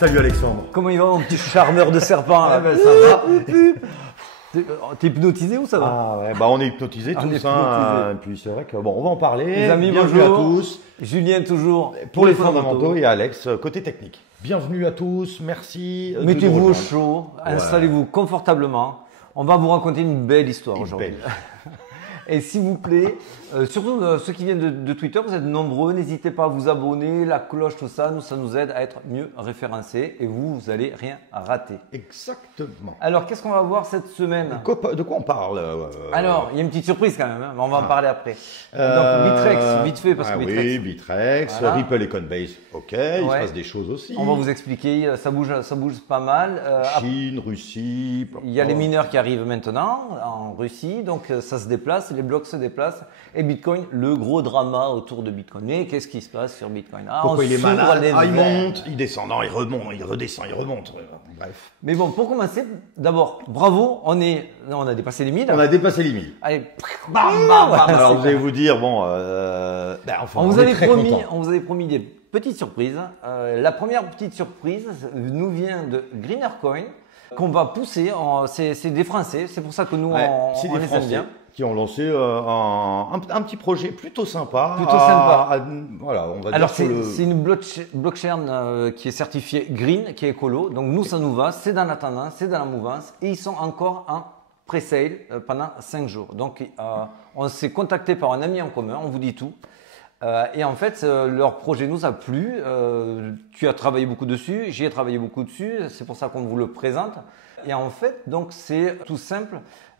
Salut Alexandre. Comment il va mon petit charmeur de serpent là? Ça va. T'es hypnotisé ou ça va? Ah ouais, bah on est hypnotisés tous, et puis c'est vrai que bon, on va en parler. Les amis, bienvenue bonjour. à tous. Julien toujours Pour les fondamentaux et Alex côté technique. Bienvenue à tous, merci. Mettez-vous au chaud, installez-vous confortablement. On va vous raconter une belle histoire aujourd'hui. Et s'il vous plaît, surtout ceux qui viennent de Twitter, vous êtes nombreux, n'hésitez pas à vous abonner, la cloche, tout ça, ça nous aide à être mieux référencés et vous n'allez rien rater. Exactement. Alors, qu'est-ce qu'on va voir cette semaine? De quoi on parle Alors, il y a une petite surprise quand même, hein, mais on va en parler après. Donc, Bittrex, vite fait, parce que Bittrex. Oui, Bittrex, voilà. Ripple et Coinbase, ok, il se passe des choses aussi. On va vous expliquer, ça bouge pas mal. Chine, Russie. Il y a les mineurs qui arrivent maintenant en Russie, donc ça se déplace, les blocs se déplacent. Et Bitcoin, le gros drama autour de Bitcoin. Mais qu'est-ce qui se passe sur Bitcoin? Pourquoi il est malade? Il monte, il descend, non, il remonte, il redescend, il remonte. Bref. Mais bon, pour commencer, d'abord, bravo, on a dépassé les 1000. On a dépassé les 1000. Allez, bam, bam, bam. Alors vous allez vous dire, bon, enfin, on vous avait promis des petites surprises. La première petite surprise nous vient de Greenercoin, qu'on va pousser. C'est des Français, c'est pour ça que nous, on les aime bien. Qui ont lancé un petit projet plutôt sympa. Voilà, on va alors dire c'est une blockchain qui est certifiée green, qui est écolo. Donc nous, ça nous va. C'est dans la tendance, c'est dans la mouvance. Et ils sont encore en pré-sale pendant 5 jours. Donc on s'est contacté par un ami en commun. On vous dit tout. Et en fait, leur projet nous a plu. Tu as travaillé beaucoup dessus. J'y ai travaillé beaucoup dessus. C'est pour ça qu'on vous le présente. Et en fait, donc c'est tout simple.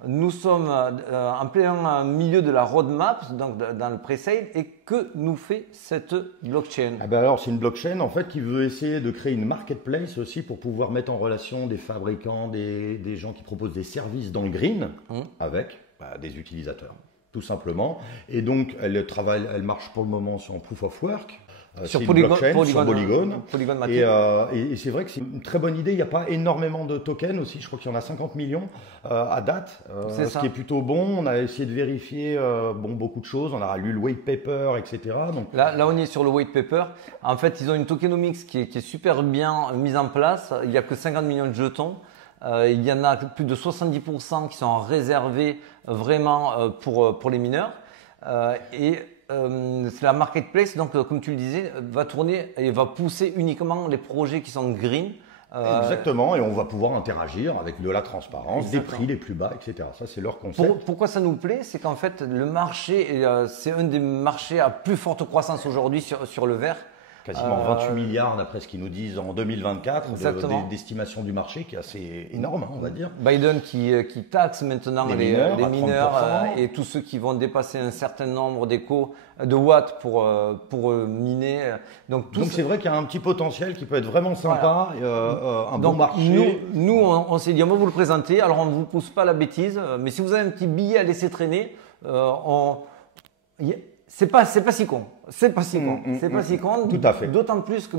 Nous sommes en plein milieu de la roadmap, donc dans le pre-sale, et que nous fait cette blockchain? Alors, c'est une blockchain en fait qui veut essayer de créer une marketplace aussi pour pouvoir mettre en relation des fabricants, des gens qui proposent des services dans le green avec des utilisateurs, tout simplement. Et donc, elle marche pour le moment sur Proof of Work. Sur Polygon. Et c'est vrai que c'est une très bonne idée. Il n'y a pas énormément de tokens aussi. Je crois qu'il y en a 50 millions à date, ce qui est plutôt bon. On a essayé de vérifier beaucoup de choses. On a lu le white paper, etc. Donc, là, on est sur le white paper. En fait, ils ont une tokenomics qui est super bien mise en place. Il n'y a que 50 millions de jetons. Il y en a plus de 70% qui sont réservés vraiment pour les mineurs. C'est la marketplace, donc comme tu le disais, va tourner et va pousser uniquement les projets qui sont green. Exactement, et on va pouvoir interagir avec de la transparence, des prix les plus bas, etc. Ça, c'est leur concept. Pourquoi ça nous plaît? C'est qu'en fait, le marché, c'est un des marchés à plus forte croissance aujourd'hui sur le vert. Quasiment 28 milliards d'après ce qu'ils nous disent en 2024 d'estimation du marché, qui est assez énorme, on va dire. Biden qui taxe maintenant les mineurs et tous ceux qui vont dépasser un certain nombre de watts pour miner. Donc c'est vrai qu'il y a un petit potentiel qui peut être vraiment sympa, bon marché. Nous on s'est dit on va vous le présenter, alors on ne vous pousse pas la bêtise, mais si vous avez un petit billet à laisser traîner, c'est pas si con. C'est pas si con. Tout à fait. D'autant plus que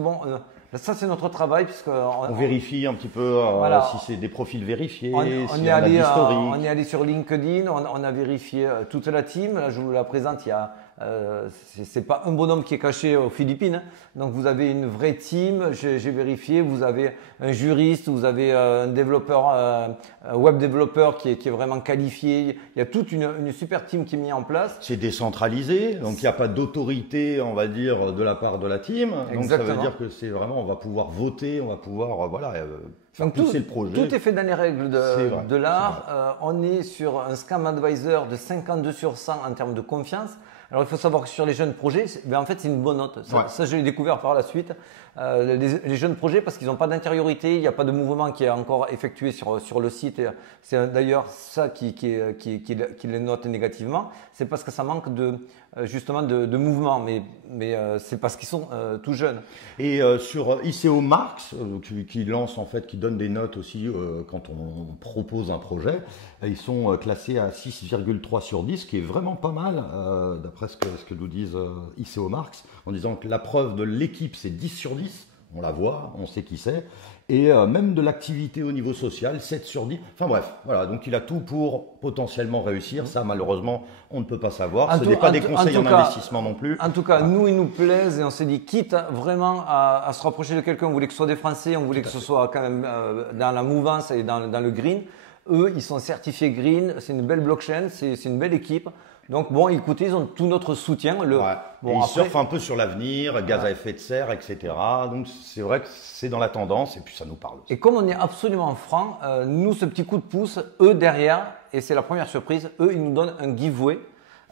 ça c'est notre travail puisque on vérifie un petit peu si c'est des profils vérifiés, on est allé sur LinkedIn, on a vérifié toute la team. Là, je vous la présente. C'est pas un bonhomme qui est caché aux Philippines. Hein. Donc vous avez une vraie team. J'ai vérifié. Vous avez un juriste, vous avez un développeur, web développeur qui est vraiment qualifié. Il y a toute une super team qui est mise en place. C'est décentralisé, donc il n'y a pas d'autorité, on va dire, de la part de la team. Donc ça veut dire que c'est vraiment, on va pouvoir voter, on va pouvoir faire pousser le projet. Tout est fait dans les règles de l'art. On est sur un Scam Advisor de 52 sur 100 en termes de confiance. Alors, il faut savoir que sur les jeunes projets, en fait, c'est une bonne note. Ça je l'ai découvert par la suite. Les jeunes projets, parce qu'ils n'ont pas d'intériorité, il n'y a pas de mouvement qui est encore effectué sur le site. C'est d'ailleurs ça qui les note négativement. C'est parce que ça manque justement de mouvement, mais c'est parce qu'ils sont tout jeunes. Et sur ICO Marks, qui lance en fait, qui donne des notes aussi quand on propose un projet, ils sont classés à 6,3 sur 10, ce qui est vraiment pas mal, d'après ce que nous disent ICO Marks, en disant que la preuve de l'équipe c'est 10 sur 10. on la voit, on sait qui c'est. Et même de l'activité au niveau social, 7 sur 10. Enfin bref, voilà, donc il a tout pour potentiellement réussir. Ça, malheureusement, on ne peut pas savoir. Ce n'est pas des conseils en investissement non plus. En tout cas, nous, ils nous plaisent et on s'est dit, quitte vraiment à se rapprocher de quelqu'un, on voulait que ce soit des Français, on voulait que ce soit quand même dans la mouvance et dans le green. Eux, ils sont certifiés green, c'est une belle blockchain, c'est une belle équipe. Donc bon, écoutez, ils ont tout notre soutien. Ils surfent un peu sur l'avenir, gaz à effet de serre, etc. Donc c'est vrai que c'est dans la tendance et puis ça nous parle aussi. Et comme on est absolument franc, nous, ce petit coup de pouce, eux derrière, et c'est la première surprise, eux, ils nous donnent un giveaway.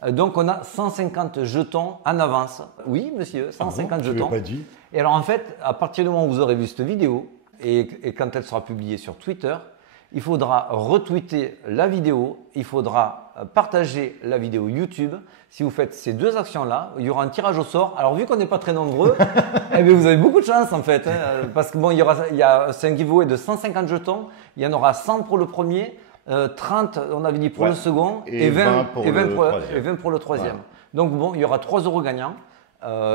Donc on a 150 jetons en avance. Oui, monsieur, 150 jetons. Je l'ai pas dit. Et alors en fait, à partir du moment où vous aurez vu cette vidéo et quand elle sera publiée sur Twitter, il faudra retweeter la vidéo, il faudra partager la vidéo YouTube. Si vous faites ces deux actions-là, il y aura un tirage au sort. Alors vu qu'on n'est pas très nombreux, eh bien, vous avez beaucoup de chance en fait. Parce que bon, c'est un giveaway de 150 jetons, il y en aura 100 pour le premier, 30 on avait dit pour le second et 20 pour le troisième. Voilà. Donc bon, il y aura 3 euros gagnants.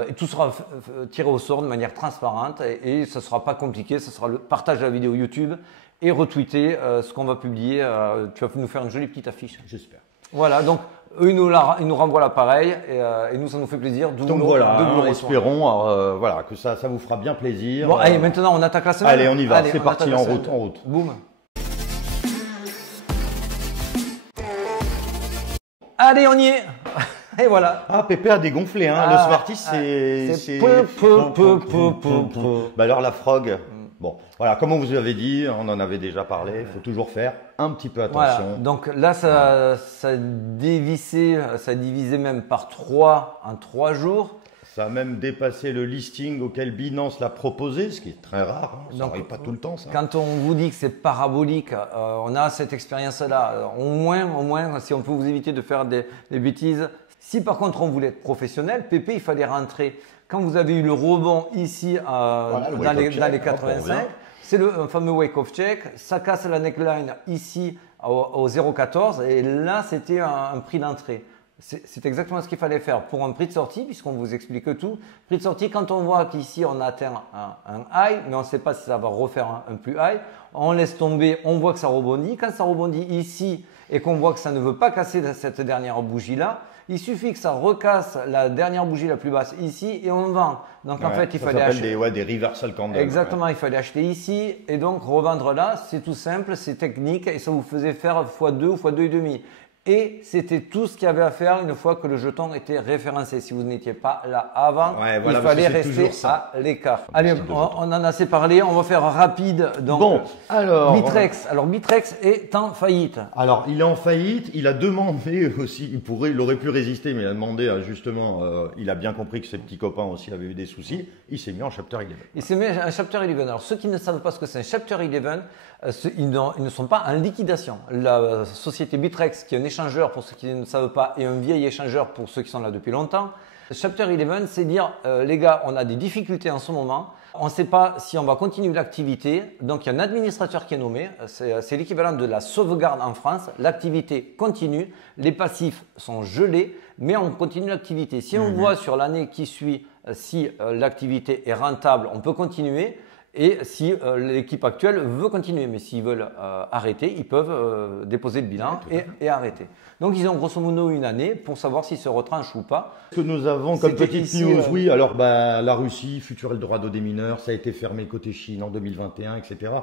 Et tout sera tiré au sort de manière transparente et ce ne sera pas compliqué, ce sera le partage de la vidéo YouTube et retweeter ce qu'on va publier. Tu vas nous faire une jolie petite affiche. J'espère. Voilà, donc eux ils nous renvoient l'appareil et nous ça nous fait plaisir. Donc voilà, espérons voilà, que ça vous fera bien plaisir. Bon, allez, maintenant on attaque la semaine. Allez, on y va, c'est parti, en route. Boum. Allez, on y est. Et voilà. Ah, Pépé a dégonflé, hein. Le Smarties, c'est... Bah alors la frog, bon, voilà, comme on vous avait dit, on en avait déjà parlé, il faut toujours faire un petit peu attention. Voilà. Donc là, ça divisé même par 3 en 3 jours. Ça a même dépassé le listing auquel Binance l'a proposé, ce qui est très rare, hein. Ça n'arrive pas tout le temps, ça. Quand on vous dit que c'est parabolique, on a cette expérience-là. Au moins, si on peut vous éviter de faire des bêtises. Si par contre on voulait être professionnel, Pépé, il fallait rentrer. Quand vous avez eu le rebond ici dans les 85, c'est le fameux wake-off check. Ça casse la neckline ici au 0,14 et là, c'était un prix d'entrée. C'est exactement ce qu'il fallait faire pour un prix de sortie, puisqu'on vous explique tout. Prix de sortie, quand on voit qu'ici on a atteint un high, mais on ne sait pas si ça va refaire un plus high, on laisse tomber, on voit que ça rebondit. Quand ça rebondit ici et qu'on voit que ça ne veut pas casser cette dernière bougie-là, il suffit que ça recasse la dernière bougie la plus basse ici et on vend. Donc en fait, il fallait acheter des reversal candles. Exactement, il fallait acheter ici et donc revendre là. C'est tout simple, c'est technique et ça vous faisait faire x2 ou x2,5. Et c'était tout ce qu'il y avait à faire une fois que le jeton était référencé. Si vous n'étiez pas là avant, il fallait rester à l'écart. Allez, on en a assez parlé, on va faire rapide. Donc, bon, alors Bittrex. Alors Bittrex est en faillite. Alors il est en faillite, il a demandé aussi, il aurait pu résister, mais il a demandé justement, il a bien compris que ses petits copains aussi avaient eu des soucis, il s'est mis en Chapter 11. Il s'est mis en Chapter 11. Alors ceux qui ne savent pas ce que c'est un Chapter 11, ils ne sont pas en liquidation. La société Bittrex, qui est un échangeur pour ceux qui ne savent pas et un vieil échangeur pour ceux qui sont là depuis longtemps. Chapter 11, c'est dire les gars, on a des difficultés en ce moment, on ne sait pas si on va continuer l'activité, donc il y a un administrateur qui est nommé, c'est l'équivalent de la sauvegarde en France, l'activité continue, les passifs sont gelés, mais on continue l'activité. Si on voit sur l'année qui suit si l'activité est rentable, on peut continuer. Et si l'équipe actuelle veut continuer, mais s'ils veulent arrêter, ils peuvent déposer le bilan et arrêter. Donc ils ont grosso modo une année pour savoir s'ils se retranchent ou pas. Ce que nous avons comme petite news, oui, alors la Russie, futur Eldorado des mineurs, ça a été fermé côté Chine en 2021, etc.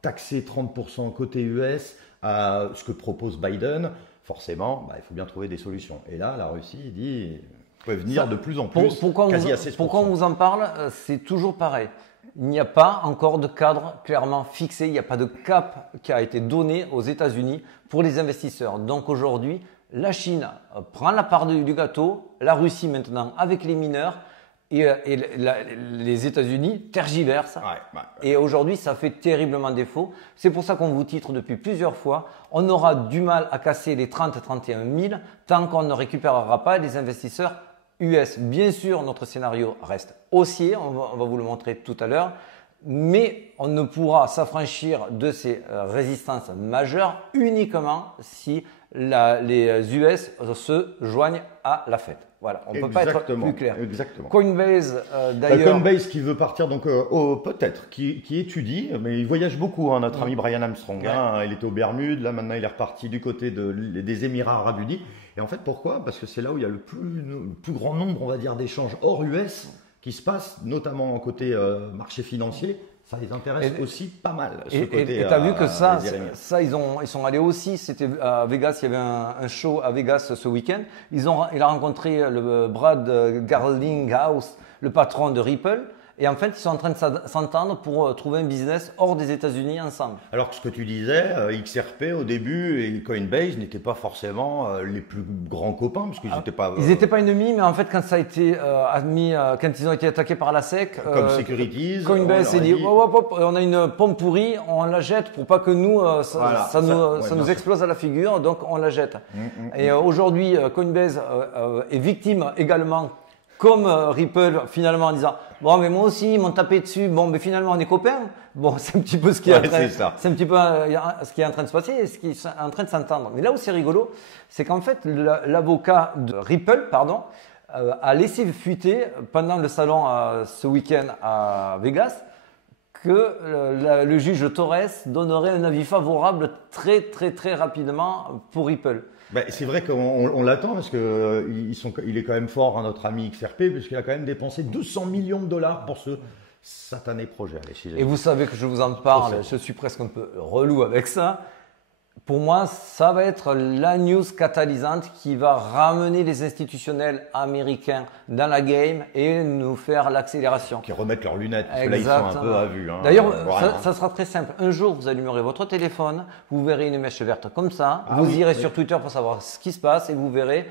Taxé 30% côté US, ce que propose Biden, forcément, il faut bien trouver des solutions. Et là, la Russie dit, vous pouvez venir de plus en plus, quasi à 16%. Pourquoi on vous en parle? C'est toujours pareil. Il n'y a pas encore de cadre clairement fixé, il n'y a pas de cap qui a été donné aux États-Unis pour les investisseurs. Donc aujourd'hui, la Chine prend la part du gâteau, la Russie maintenant avec les mineurs et les États-Unis tergiversent. Et aujourd'hui, ça fait terriblement défaut. C'est pour ça qu'on vous titre depuis plusieurs fois, on aura du mal à casser les 30-31 000 tant qu'on ne récupérera pas les investisseurs US. Bien sûr, notre scénario reste haussier, on va vous le montrer tout à l'heure, mais on ne pourra s'affranchir de ces résistances majeures uniquement si les US se joignent à la Fed. Voilà, on ne peut pas être plus clair. Exactement. Coinbase, d'ailleurs. Coinbase qui veut partir, donc peut-être, qui étudie, mais il voyage beaucoup, hein, notre ami Brian Armstrong. Hein, il était aux Bermudes, là maintenant il est reparti du côté des Émirats Arabes Unis. Et en fait, pourquoi? Parce que c'est là où il y a le plus grand nombre, on va dire, d'échanges hors US qui se passent, notamment côté marché financier. Ça les intéresse aussi pas mal. Et tu as vu que ça ils sont allés aussi. C'était à Vegas, il y avait un show à Vegas ce week-end. Il a rencontré le Brad Garlinghouse, le patron de Ripple. Et en fait, ils sont en train de s'entendre pour trouver un business hors des États-Unis ensemble. Alors que ce que tu disais, XRP au début et Coinbase n'étaient pas forcément les plus grands copains parce qu'ils n'étaient pas. Ils n'étaient pas ennemis, mais en fait, quand ça a été admis, quand ils ont été attaqués par la SEC, comme Securities, Coinbase s'est dit on a une pomme pourrie, on la jette pour pas que nous ça nous explose à la figure, donc on la jette. Et aujourd'hui, Coinbase est victime également. Comme Ripple, finalement, en disant « Bon, mais moi aussi, ils m'ont tapé dessus. Bon, mais finalement, on est copains. » Bon, c'est un petit peu ce qui est un petit peu ce qui est en train de se passer et ce qui est en train de s'entendre. Mais là où c'est rigolo, c'est qu'en fait, l'avocat de Ripple, a laissé fuiter pendant le salon ce week-end à Vegas que le juge Torres donnerait un avis favorable très, très, très rapidement pour Ripple. Ben, c'est vrai qu'on l'attend parce que il est quand même fort, hein, notre ami XRP, puisqu'il a quand même dépensé 200 millions de dollars pour ce satané projet. Allez, et vous savez que je vous en parle, je suis presque un peu relou avec ça. Pour moi, ça va être la news catalysante qui va ramener les institutionnels américains dans la game et nous faire l'accélération. Qui remettent leurs lunettes, parce que là, ils sont un peu à vue. Hein. D'ailleurs, ça sera très simple. Un jour, vous allumerez votre téléphone, vous verrez une mèche verte comme ça, vous irez sur Twitter pour savoir ce qui se passe et vous verrez,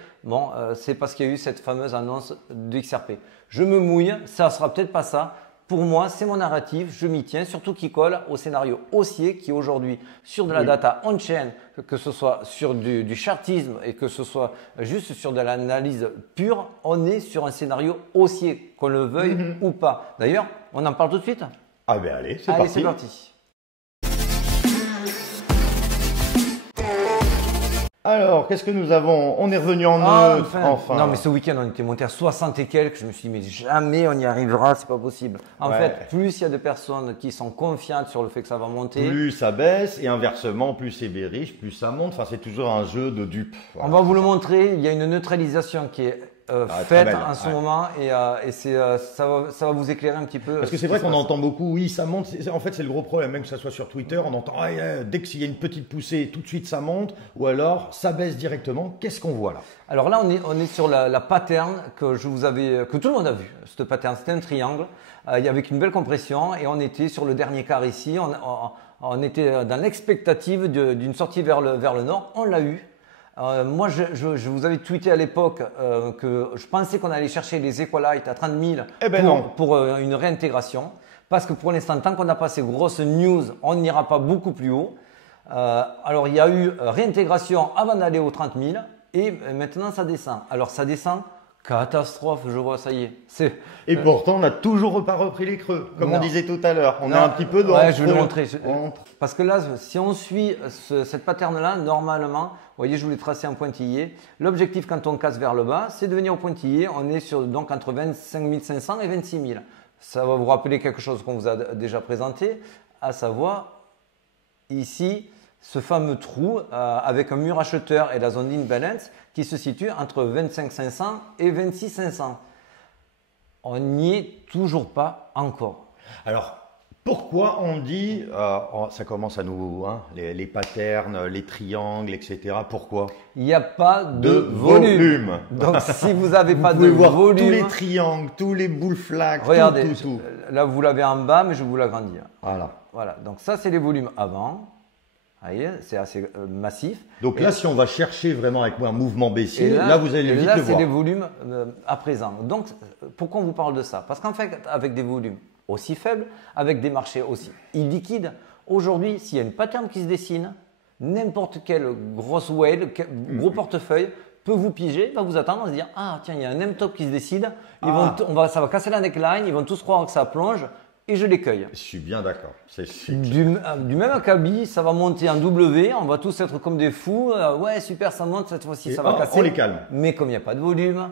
c'est parce qu'il y a eu cette fameuse annonce de XRP. Je me mouille, ça sera peut-être pas ça. Pour moi, c'est mon narratif, je m'y tiens, surtout qui colle au scénario haussier qui est aujourd'hui sur de la data on-chain, que ce soit sur du chartisme et que ce soit juste sur de l'analyse pure, on est sur un scénario haussier, qu'on le veuille ou pas. D'ailleurs, on en parle tout de suite? Ah ben allez, c'est parti. C'est parti. Alors, qu'est-ce que nous avons? On est revenu en neutre, enfin. Non, mais ce week-end, on était monté à 60 et quelques. Je me suis dit, mais jamais on y arrivera, c'est pas possible. En fait, plus il y a de personnes qui sont confiantes sur le fait que ça va monter, plus ça baisse, et inversement, plus c'est bearish, plus ça monte. Enfin, c'est toujours un jeu de dupes. Voilà. On va vous le montrer. Il y a une neutralisation qui est faite en ce moment et ça va vous éclairer un petit peu. Parce que c'est vrai qu'on entend beaucoup, oui, ça monte. En fait, c'est le gros problème, même que ça soit sur Twitter, on entend dès qu'il y a une petite poussée, tout de suite ça monte, ou alors ça baisse directement. Qu'est-ce qu'on voit là? Alors là, on est sur la pattern que tout le monde a vu. Cette pattern, c'était un triangle avec une belle compression et on était sur le dernier quart ici. On était dans l'expectative d'une sortie vers le nord. On l'a eu. Moi, je vous avais tweeté à l'époque que je pensais qu'on allait chercher les Equalite à 30 000 pour une réintégration. Parce que pour l'instant, tant qu'on n'a pas ces grosses news, on n'ira pas beaucoup plus haut. Alors, il y a eu réintégration avant d'aller aux 30 000 et maintenant, ça descend. Alors, ça descend. Catastrophe, je vois, ça y est. Et pourtant, on n'a toujours pas repris les creux, comme on disait tout à l'heure. On est un petit peu dans. Ouais, je vais le montrer. Parce que là, si on suit cette pattern-là, normalement, vous voyez, je vous l'ai tracé en pointillé. L'objectif, quand on casse vers le bas, c'est de venir au pointillé. On est donc entre 25 500 et 26 000. Ça va vous rappeler quelque chose qu'on vous a déjà présenté, à savoir ici, ce fameux trou avec un mur acheteur et la zone d'imbalance qui se situe entre 25 500 et 26 500. On n'y est toujours pas encore. Alors, pourquoi on dit, ça commence à nous, les patterns, les triangles, etc. Pourquoi? Il n'y a pas de volume. Donc, si vous n'avez pas de volume… tous les triangles, tous les bull flags, regardez, tout. Là, vous l'avez en bas, mais je vous l'agrandis. Voilà. Donc, ça, c'est les volumes avant. Vous voyez, c'est assez massif. Donc là, si on va chercher vraiment avec un mouvement baissier, là vous allez vite le voir. Là, c'est les volumes à présent. Donc, pourquoi on vous parle de ça? Parce qu'en fait, avec des volumes aussi faibles, avec des marchés aussi illiquides, aujourd'hui, s'il y a une pattern qui se dessine, n'importe quelle grosse whale, gros portefeuille, peut vous piéger, va vous attendre, se dire « Ah, tiens, il y a un M-top qui se décide, ça va casser la neckline, ils vont tous croire que ça plonge. » Et je les cueille. Je suis bien d'accord. Du même acabit, ça va monter en W, on va tous être comme des fous. Ouais, super, ça monte, cette fois-ci, ça va casser. On les calme. Mais comme il n'y a pas de volume,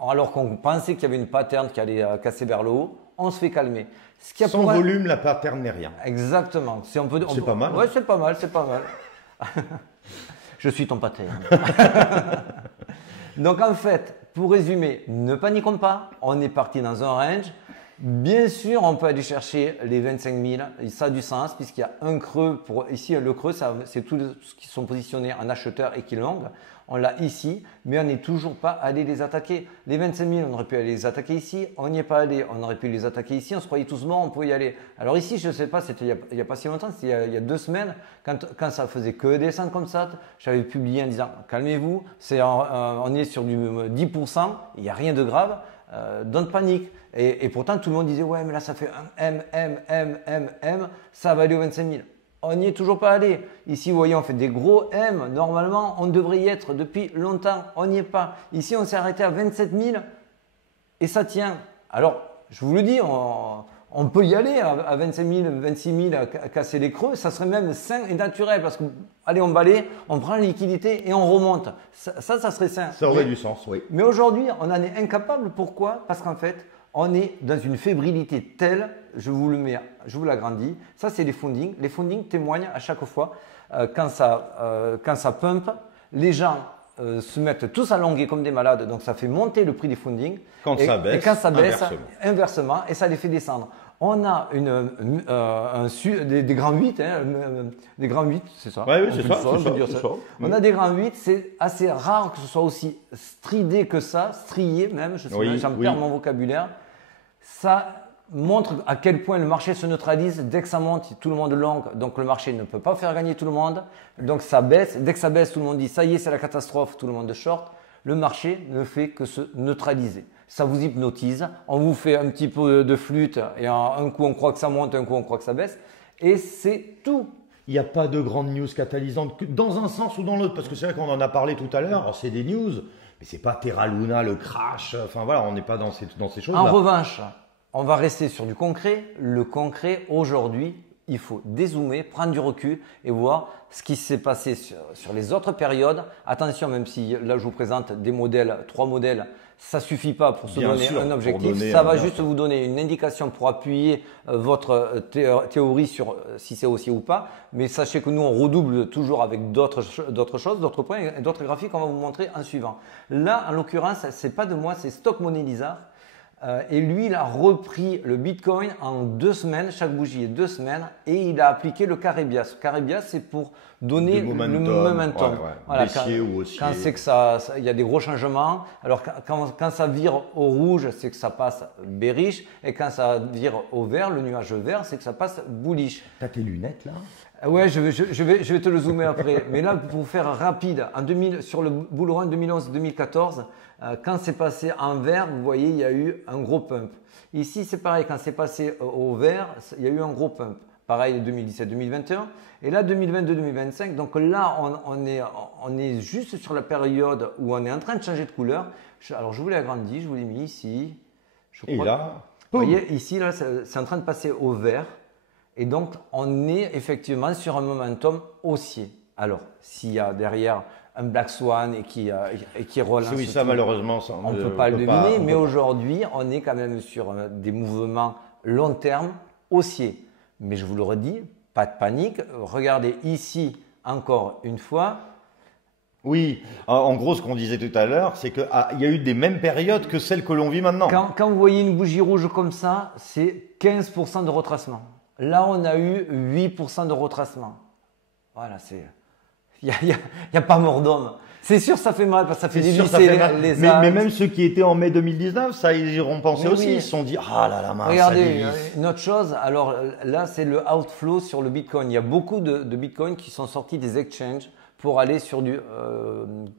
alors qu'on pensait qu'il y avait une pattern qui allait casser vers le haut, on se fait calmer. Sans volume, la pattern n'est rien. Exactement. Si on peut, c'est pas mal. Ouais, c'est pas mal, c'est pas mal. Je suis ton pâté. Donc en fait, pour résumer, ne paniquons pas. On est parti dans un range. Bien sûr, on peut aller chercher les 25 000. Ça a du sens puisqu'il y a un creux. Ici, le creux, c'est tous ceux qui sont positionnés en acheteur et qui longuent. On l'a ici, mais on n'est toujours pas allé les attaquer. Les 25 000, on aurait pu aller les attaquer ici. On n'y est pas allé, on aurait pu les attaquer ici. On se croyait tous morts, on pouvait y aller. Alors ici, je ne sais pas, c'était il n'y a pas si longtemps, c'était il y a 2 semaines, quand ça faisait que descendre comme ça. J'avais publié en disant calmez-vous, on est sur du 10%, il n'y a rien de grave. Don't panique. Et pourtant, tout le monde disait ouais, mais là, ça fait un M, ça va aller aux 25 000. On n'y est toujours pas allé. Ici, vous voyez, on fait des gros M. Normalement, on devrait y être depuis longtemps. On n'y est pas. Ici, on s'est arrêté à 27 000 et ça tient. Alors, je vous le dis, on peut y aller à 25 000, 26 000 à casser les creux. Ça serait même sain et naturel parce que, allez, on balaye, on prend la liquidité et on remonte. Ça serait sain. Ça aurait du sens, oui. Mais aujourd'hui, on en est incapable. Pourquoi? Parce qu'en fait, on est dans une fébrilité telle, je vous l'agrandis. Ça, c'est les fundings. Les fundings témoignent à chaque fois quand ça pump, les gens se mettent tous à longuer comme des malades, donc ça fait monter le prix des fundings. Quand ça baisse, et quand ça baisse, inversement, et ça les fait descendre. On a des grands 8, des grands 8, c'est ça. Oui, c'est ça. On a des grands 8, c'est assez rare que ce soit aussi stridé que ça, strié même, j'en perds mon vocabulaire. Ça montre à quel point le marché se neutralise. Dès que ça monte, tout le monde long, donc le marché ne peut pas faire gagner tout le monde. Donc ça baisse. Dès que ça baisse, tout le monde dit ça y est, c'est la catastrophe, tout le monde short. Le marché ne fait que se neutraliser. Ça vous hypnotise. On vous fait un petit peu de flûte et un coup on croit que ça monte, un coup on croit que ça baisse. Et c'est tout. Il n'y a pas de grandes news catalysantes dans un sens ou dans l'autre, parce que c'est vrai qu'on en a parlé tout à l'heure. Alors c'est des news, mais c'est pas Terra Luna, le crash. Enfin voilà, on n'est pas dans ces choses-là. En revanche, on va rester sur du concret. Le concret, aujourd'hui, il faut dézoomer, prendre du recul et voir ce qui s'est passé sur les autres périodes. Attention, même si là je vous présente des modèles, 3 modèles, ça suffit pas pour se donner un objectif. Ça va juste vous donner une indication pour appuyer votre théorie sur si c'est haussier ou pas. Mais sachez que nous, on redouble toujours avec d'autres choses, d'autres points et d'autres graphiques qu'on va vous montrer en suivant. Là, en l'occurrence, c'est pas de moi, c'est Stock Money Lizard. Et lui, il a repris le Bitcoin en 2 semaines, chaque bougie est 2 semaines, et il a appliqué le carré Bias. Le carré Bias, c'est pour donner le momentum. Voilà, baissier ou haussier. Quand c'est que il y a des gros changements, alors quand ça vire au rouge, c'est que ça passe bearish, et quand ça vire au vert, le nuage vert, c'est que ça passe bullish. T'as tes lunettes là? Ouais, je vais te le zoomer après. Mais là, pour faire rapide, sur le bull run 2011-2014, quand c'est passé en vert, vous voyez, il y a eu un gros pump. Ici, c'est pareil, quand c'est passé au vert, il y a eu un gros pump. Pareil, 2017-2021. Et là, 2022-2025. Donc là, on est juste sur la période où on est en train de changer de couleur. Alors, je vous l'ai agrandi, je vous l'ai mis ici. Et là, vous voyez, ici, là, c'est en train de passer au vert. Et donc, on est effectivement sur un momentum haussier. Alors, s'il y a derrière un Black Swan et qui relance, oui, ça malheureusement, on ne peut pas le deviner. Mais aujourd'hui, on est quand même sur des mouvements long terme haussiers. Mais je vous le redis, pas de panique. Regardez ici encore une fois. Oui, en gros, ce qu'on disait tout à l'heure, c'est qu'il y a eu des mêmes périodes que celles que l'on vit maintenant. Quand vous voyez une bougie rouge comme ça, c'est 15% de retracement. Là, on a eu 8% de retracement. Voilà, il n'y a pas mort d'homme. C'est sûr, ça fait mal parce que ça fait dévisser les âmes. Mais même ceux qui étaient en mai 2019, ça, ils y auront pensé aussi. Oui. Ils se sont dit, ah là là, mince. Regardez, une autre chose. Alors là, c'est le outflow sur le Bitcoin. Il y a beaucoup de Bitcoin qui sont sortis des exchanges pour aller sur du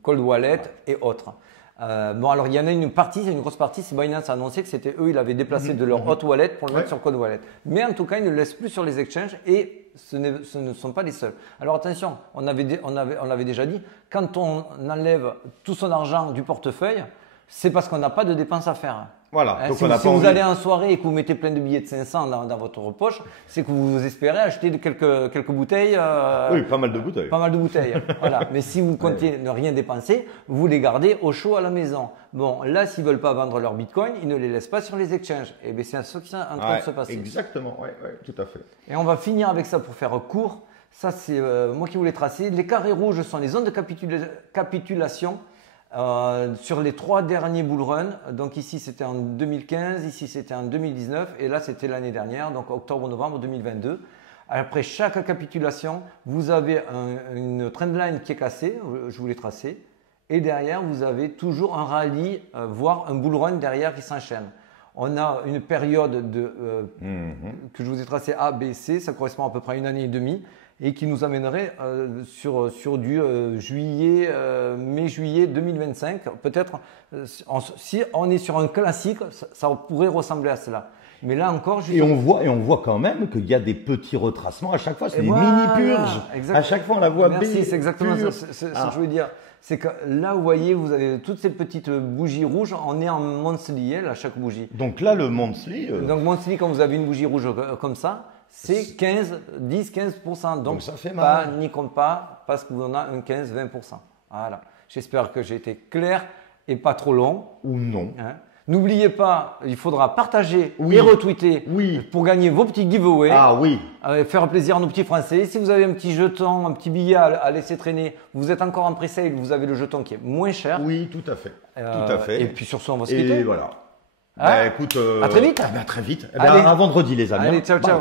cold wallet et autres. Bon, alors il y en a une grosse partie, c'est Binance a annoncé que c'était eux, ils l'avaient déplacé de leur hot wallet pour le mettre sur cold wallet. Mais en tout cas, ils ne le laissent plus sur les exchanges et ce ne sont pas les seuls. Alors attention, on l'avait déjà dit, quand on enlève tout son argent du portefeuille, c'est parce qu'on n'a pas de dépenses à faire. Voilà. Donc si vous allez en soirée et que vous mettez plein de billets de 500 dans votre poche, c'est que vous espérez acheter quelques bouteilles. Oui, pas mal de bouteilles. Pas mal de bouteilles. Voilà. Mais si vous comptez ne rien dépenser, vous les gardez au chaud à la maison. Bon, là, s'ils veulent pas vendre leur bitcoin, ils ne les laissent pas sur les exchanges. Et bien, c'est ce qui est en train de se passer. Exactement. Ouais, tout à fait. Et on va finir avec ça pour faire court. Ça, c'est moi qui voulais tracer. Les carrés rouges sont les zones de capitulation. Sur les 3 derniers bull runs, donc ici c'était en 2015, ici c'était en 2019 et là c'était l'année dernière, donc octobre-novembre 2022. Après chaque capitulation, vous avez une trendline qui est cassée, je vous l'ai tracé, et derrière vous avez toujours un rallye, voire un bull run derrière qui s'enchaîne. On a une période que je vous ai tracé A, B, C, ça correspond à peu près à 1 année et demie. Et qui nous amènerait sur du mai-juillet 2025. Peut-être, si on est sur un classique, ça pourrait ressembler à cela. Mais là encore, et on voit quand même qu'il y a des petits retracements à chaque fois. C'est des mini-purges. À chaque fois, on la voit. Merci, c'est exactement ce que je veux dire. C'est que là, vous voyez, vous avez toutes ces petites bougies rouges. On est en monthly, à chaque bougie. Donc là, le monthly. Donc monthly, quand vous avez une bougie rouge comme ça, c'est 10-15%. Donc ça fait mal. Paniquons pas parce que vous en avez un 15-20%. Voilà. J'espère que j'ai été clair et pas trop long. Ou non. N'oubliez pas, il faudra partager et retweeter pour gagner vos petits giveaways. Ah oui. Faire plaisir à nos petits Français. Si vous avez un petit jeton, un petit billet à laisser traîner, vous êtes encore en pre-sale, vous avez le jeton qui est moins cher. Oui, tout à fait. Tout à fait. Et puis sur ce, on va se quitter. Et voilà. Écoute, à très vite. À très vite. À vendredi, les amis. Allez, ciao, ciao.